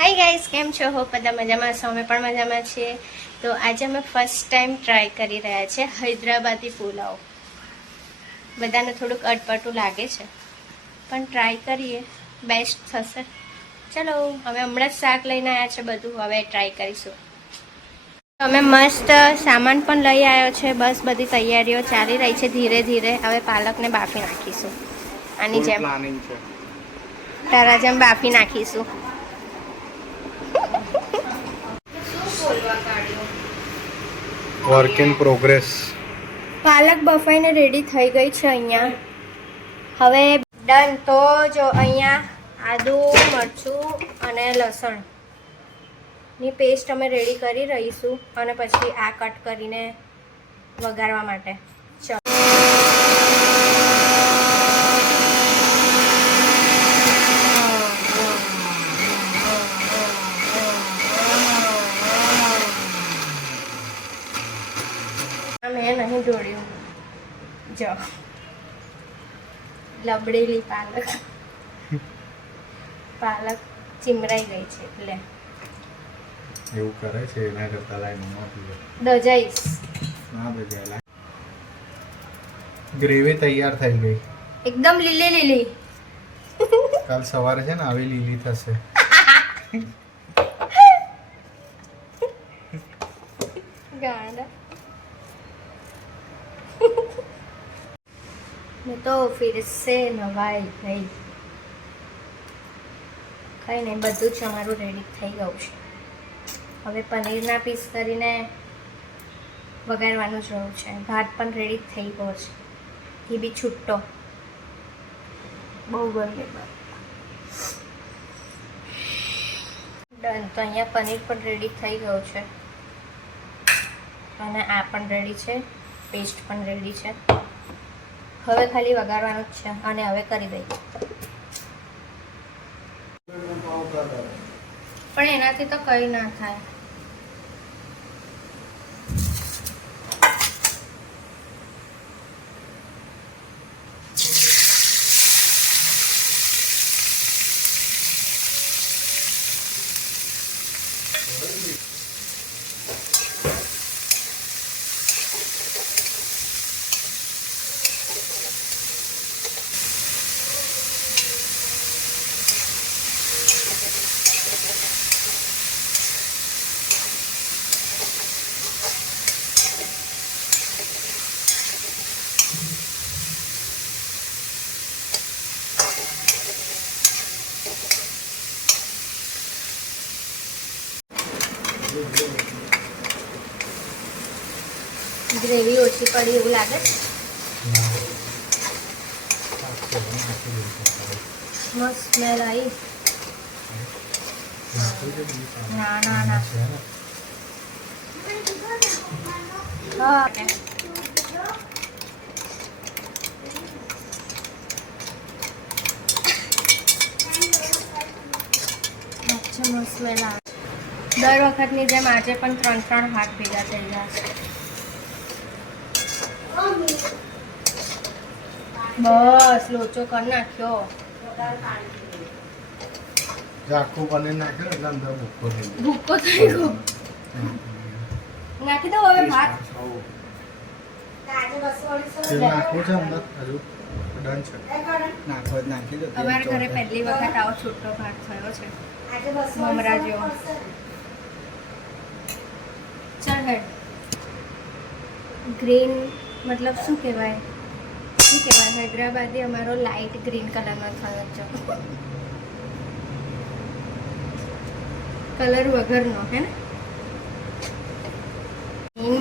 Hi guys, કેમ છો? Hope બધા મજામાં હશો. અમે પણ મજામાં છીએ. તો આજે અમે ફર્સ્ટ ટાઈમ ટ્રાય કરી રહ્યા છીએ હૈદરાબાદી પુલાવ. બધાને થોડુંક અટપટું લાગે છે, પણ ટ્રાય કરીએ, બેસ્ટ થશે. ચલો, અમે હમણાં જ શાક લઈને આવ્યા છે, બધું હવે ટ્રાય કરીશું. અમે મસ્ત સામાન પણ લઈ આવ્યો છે. બસ બધી તૈયારીઓ ચાલી રહી છે ધીરે ધીરે. હવે પાલકને બાફી નાખીશું આની જેમ, તારા જેમ બાફી નાખીશું. Work in progress. Palak બફાઈને ready થઈ ગઈ છે અહીંયા. હવે ડન. તો જો અહીંયા આદુ, મરચું અને લસણની પેસ્ટ અમે રેડી કરી રહીશું અને પછી આ કટ કરીને વઘારવા માટે. ચલો, મેં નહીં ઢોળ્યું. જો લબડેલી પાલક ચીમરાઈ ગઈ છે એટલે એવું કરે છે. એના કરતા લાઈનમાં દજાઈશ. ના દજાય. ગ્રેવી તૈયાર થઈ ગઈ, એકદમ લીલી લીલી. કાલ સવારે છે ને આવી લીલી થશે. ગાંડા. मैं तो फिर से नवाई गई. કઈ નહીં, બધું જ અમારું રેડી થઈ ગયું છે. હવે પનીરના પીસ કરીને વઘારવાનું જ રહ્યું છે. ભાત પણ રેડી થઈ ગયો છે, એ બી છૂટો. બહુ ગરમી ડન. તો અહીંયા પનીર પણ રેડી થઈ ગયું છે અને આ પણ રેડી છે, પેસ્ટ પણ રેડી છે. હવે ખાલી વઘારવાનું જ છે અને હવે કરી દઈએ. પણ એનાથી તો કંઈ ના થાય. ગ્રેવી ઓછી પડી એવું લાગે છે. મસ્ત સ્મેલ આવી. ના ના ના, હા મસ્ત સ્મેલ આવે. દર વખતની જેમ આજે પણ 3 હાથ ભેગા થઈ ગયા છે. બસ લોચો કરી નાખ્યો. આખું પનીર નાખ્યું એટલે અંદર ભૂક્કો થઈ ગયો. ભૂક્કો થઈ ગયો. નાખી દો હવે ભાત. તેલ નાખવું છે અંદર હજુ? ડન છે. નાખો નાખી દો. અમારા ઘરે પહેલી વખત આવો છૂટો ભાત થયો છે, મમરા જેવો. ચાલ હેડ. ગ્રીન મતલબ શું કહેવાય હૈદરાબાદી અમારો લાઇટ ગ્રીન કલરનો થયો છે. કલર વગરનો હે ને.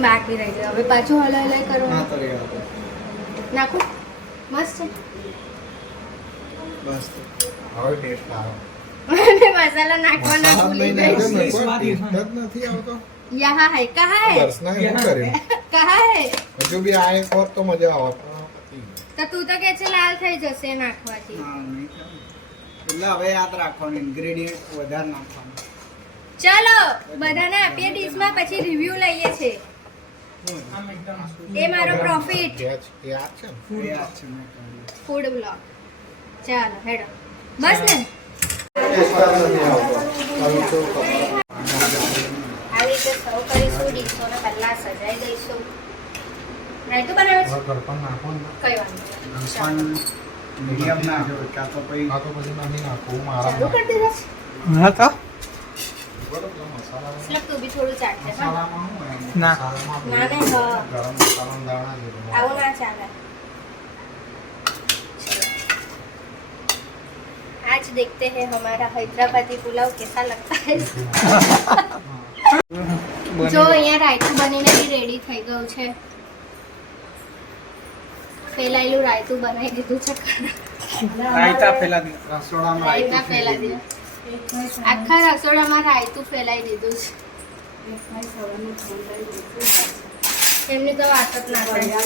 બાકી રહી ગયો. હવે પાછું હલાઈ કરો. નાખું. મસ્ત છે. બસ હવે ટેસ્ટ આવે. અને મસાલા નાખવાના ભૂલી ગઈ. ટેસ્ટ જ નથી આવતો. યહાં હૈ. કહા હૈ? દર્શના શું કર્યું? કહા હૈ? હજુ બી આ એક હોત તો મજા આવત. તો તું તો કે છે લાલ થઈ જશે નાખવાથી. એટલે હવે યાદ રાખવાનું, ઇન્ગ્રેડિયન્ટ વધારે નાખવાનું. ચલો બધાને આપીએ ડીશમાં, પછી રિવ્યુ લઈએ છે. એ મારો પ્રોફિટ. યાદ છે ને? Food blog. ચાલો હેડો. બસ ને. ટેસ્ટ જ નથી આવતો. આવી રીતે સર્વ કરીશું, ડીશોને પહેલા સજાઈ દઈશું. રાયતું બનાવે છે? ઘર પર નાખો ને કઈ વાંધો નહીં. પણ મીડિયમ ના કાં તો પછી આ તો પછી નાની નાખું ચાલુ કરી દીધા છે? હા તો મસાલા એટલે તું બી થોડું ચાટજે, હા? મસાલામાં શું હોય? ના. મસાલામાં ના, ના, હા. ગરમ મસાલાના દાણા જેવું. આવું ના ચાલે. आज देखते हैं हमारा हैदराबादी पुलाव कैसा लगता है. જો અહીંયા રાયતું બનીને બી રેડી થઈ ગયું છે. ફેલાયેલું રાયતું બનાવી દીધું છે. રાયતા પેલા રસોડામાં રાયતા ફેલાઈ દીધું. આખા રસોડામાં રાયતું ફેલાઈ દીધું છે. એમની તો વાત જ ના થાય.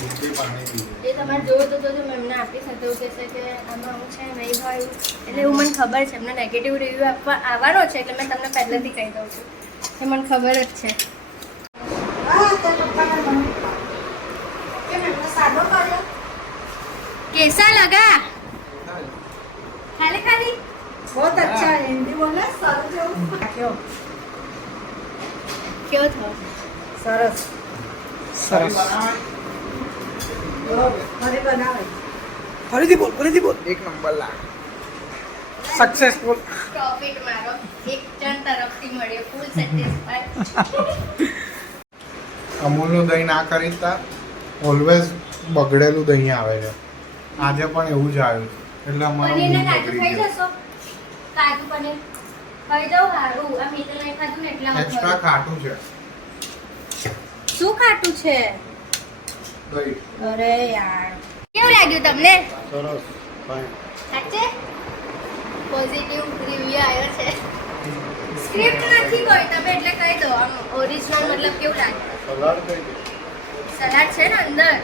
બુદ્ધિ પાણી પીવે. એ તમારે જોવું તો જો મેં એમને આપી શકે એવું કહેશે કે આમાં હું છે નહીં હોય એટલે એવું મને ખબર છે એમને નેગેટિવ રિવ્યૂ આપવા આવવાનો છે એટલે મેં તમને પહેલેથી કહી દઉં છું એ મને ખબર જ છે. कैसा लगा? खाली खाली बहुत अच्छा है हिंदी बोलना सारू જેવું ક્યો क्यों था? સરસ સરસ મને બનાવે ફરીથી બોલ એક નંબર લાગ સક્સેસફુલ પ્રોફિટ મારો એક જણ તરફથી મળ્યો ફૂલ સેટિસ્ફાઈડ. અમૂલનું દહીં ના ખરીદતા ઓલવેઝ બગડેલું દહીં આવે છે. આજે પણ એવું જ આવ્યું છે. એટલે અમારો પનીરને મૂડ કાજુ બગડી ખાઈ ગયો. જશો? કાજુ પનીર ખાઈ જાવ હારું. આ મીઠું નહીં ખાધું ને એટલા એક્સ્ટ્રા ખાટું છે શું ખાટું છે? દહીં. અરે યાર કેવું લાગ્યું તમને? સરસ ફાઇન. સાચે પોઝિટિવ રિવ્યુ આવ્યો છે. સ્ક્રિપ્ટ નથી કોઈ તમે એટલે કહી દો આમ ઓરિજિનલ મતલબ કેવું લાગે? સલાડ કઈ દે. સલાડ છે ને અંદર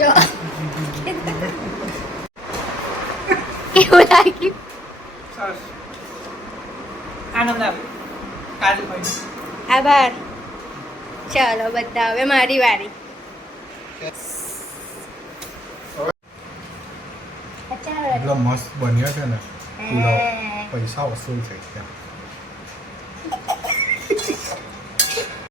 જો કેવું લાગ્યું? સરસ આનંદ આવે કાજુ ભાઈ આભાર. ચાલો બધા હવે મારી વારી. એટલો મસ્ત બન્યો છે ને પુલાવ. પૈસા વસૂલ થઈ ગયા.